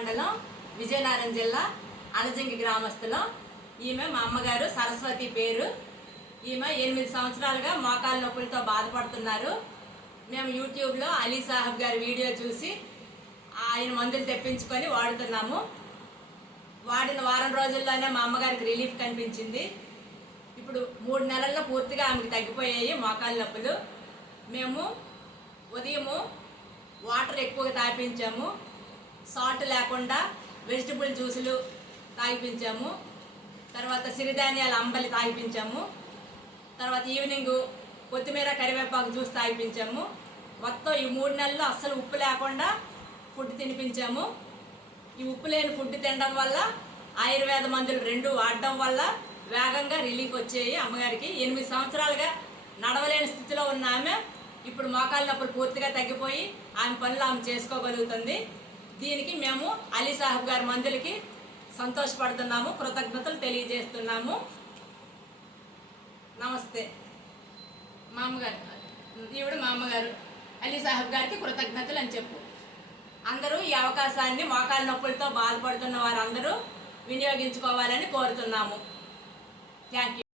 మండలం విజయనగరం జిల్లా అలజంగి గ్రామస్తులం. ఈమె మా అమ్మగారు సరస్వతి పేరు. ఈమె 8 సంవత్సరాలుగా మోకాళ్ళ నొప్పులతో బాధపడుతున్నారు. మేము యూట్యూబ్లో అలీ సాహబ్ గారి వీడియో చూసి ఆయన మందులు తెప్పించుకొని వాడుతున్నాము. వాడిన వారం రోజుల్లోనే మా అమ్మగారికి రిలీఫ్ కనిపించింది. ఇప్పుడు 3 నెలల్లో పూర్తిగా ఆమెకు తగ్గిపోయాయి మోకాళ్ళ నొప్పులు. మేము ఉదయము వాటర్ ఎక్కువగా తాపించాము, సాల్ట్ లేకుండా వెజిటబుల్ జ్యూసులు తాగిపించాము, తర్వాత సిరిధాన్యాల అంబలి తాగిపించాము, తర్వాత ఈవినింగ్ కొత్తిమీర కరివేపాకు జ్యూస్ తాగిపించాము. మొత్తం ఈ 3 నెలలు అస్సలు ఉప్పు లేకుండా ఫుడ్ తినిపించాము. ఈ ఉప్పు లేని ఫుడ్ తినడం వల్ల ఆయుర్వేద మందులు 2 వాడడం వల్ల వేగంగా రిలీఫ్ వచ్చాయి అమ్మగారికి. 8 సంవత్సరాలుగా నడవలేని స్థితిలో ఉన్న ఆమె ఇప్పుడు మోకాళ్ళ నొప్పులు పూర్తిగా తగ్గిపోయి ఆమె పనులు ఆమె చేసుకోగలుగుతుంది. దీనికి మేము అలీ సాహబ్ గారి మందులకి సంతోషపడుతున్నాము, కృతజ్ఞతలు తెలియజేస్తున్నాము. నమస్తే. మా అమ్మగారు, ఈవిడ మా అమ్మగారు. అలీ సాహబ్ గారికి కృతజ్ఞతలు అని చెప్పు. అందరూ ఈ అవకాశాన్ని మోకాళ్ళ నొప్పులతో బాధపడుతున్న వారందరూ వినియోగించుకోవాలని కోరుతున్నాము. Thank you.